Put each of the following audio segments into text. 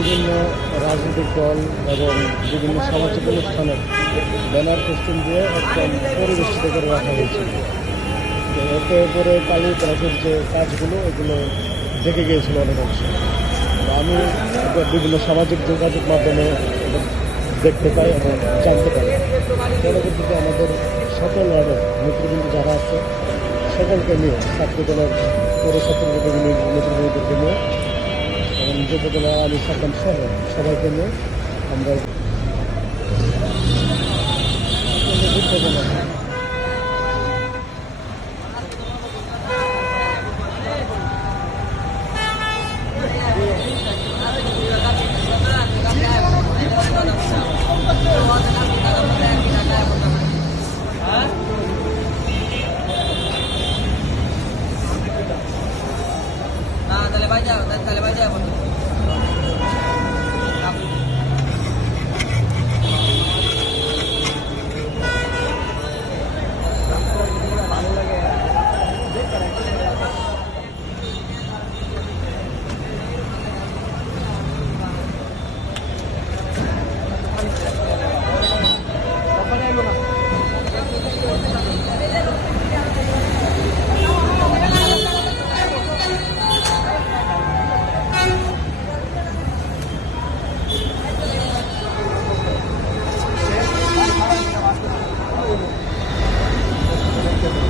বিভিন্ন রাজনৈতিক দল এবং বিভিন্ন সামাজিক অনুষ্ঠানের ব্যানার ফেস্টুন দিয়ে একদম পরিবেষ্টিত করে রাখা হয়েছিল। তো এতে করে কালী গ্রাফের যে কাজগুলো, এগুলো দেখে গিয়েছিল অনেক অংশে আমি বিভিন্ন সামাজিক যোগাযোগ মাধ্যমে দেখতে পাই এবং জানতে পারি। পরবর্তীতে আমাদের সকল ওয়ার্ডের নেতৃবৃন্দ যারা আছে, সকলকে নিয়ে ছাত্র দলের পৌর নিয়ে এবং উপজেলা আলী সাকাম সহ সবাইকে নিয়ে আমরা ভাই যাও তাহলে ভাই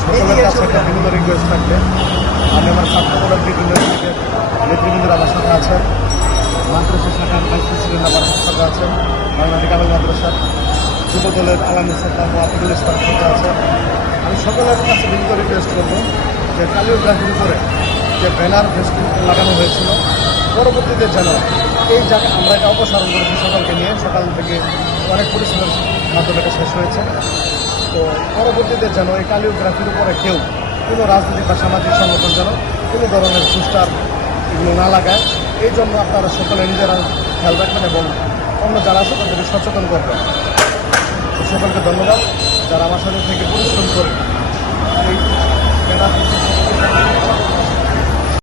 সকলের কাছে একটা বিভিন্ন রিকোয়েস্ট থাকবে আমি আমার ছাত্রদলের বিভিন্ন নেতৃবৃন্দরা আমার সাথে আছেন মাদ্রাসা শাখার ভাইস প্রেসিডেন্ট আমার সাথে মাদ্রাসার যুব দলের আলামী সাদ্দাম আফিদুল ইসলাম সাথে আছেন আমি সকলের কাছে বিভিন্ন রিকোয়েস্ট করব যে কালিওগ্রাফির উপরে যে ব্যানার ফেস্টুন লাগানো হয়েছিল পরবর্তীতে যেন এই জায়গা আমরা এটা অপসারণ করেছি সকালকে নিয়ে। সকাল থেকে অনেক পরিশ্রমের মাধ্যমে এটা শেষ হয়েছে। তো পরবর্তীতে যেন এই কালিওগ্রাফির উপরে কেউ, কোনো রাজনৈতিক বা সামাজিক সংগঠন যেন কোনো ধরনের পোস্টার এগুলো না লাগায়, এই জন্য আপনারা সকলে নিজেরা খেয়াল রাখবেন এবং অন্য যারা আছে তাদেরকে সচেতন করবেন। সকলকে ধন্যবাদ। যারা আমার সাথে থেকে পরিশ্রম করে এই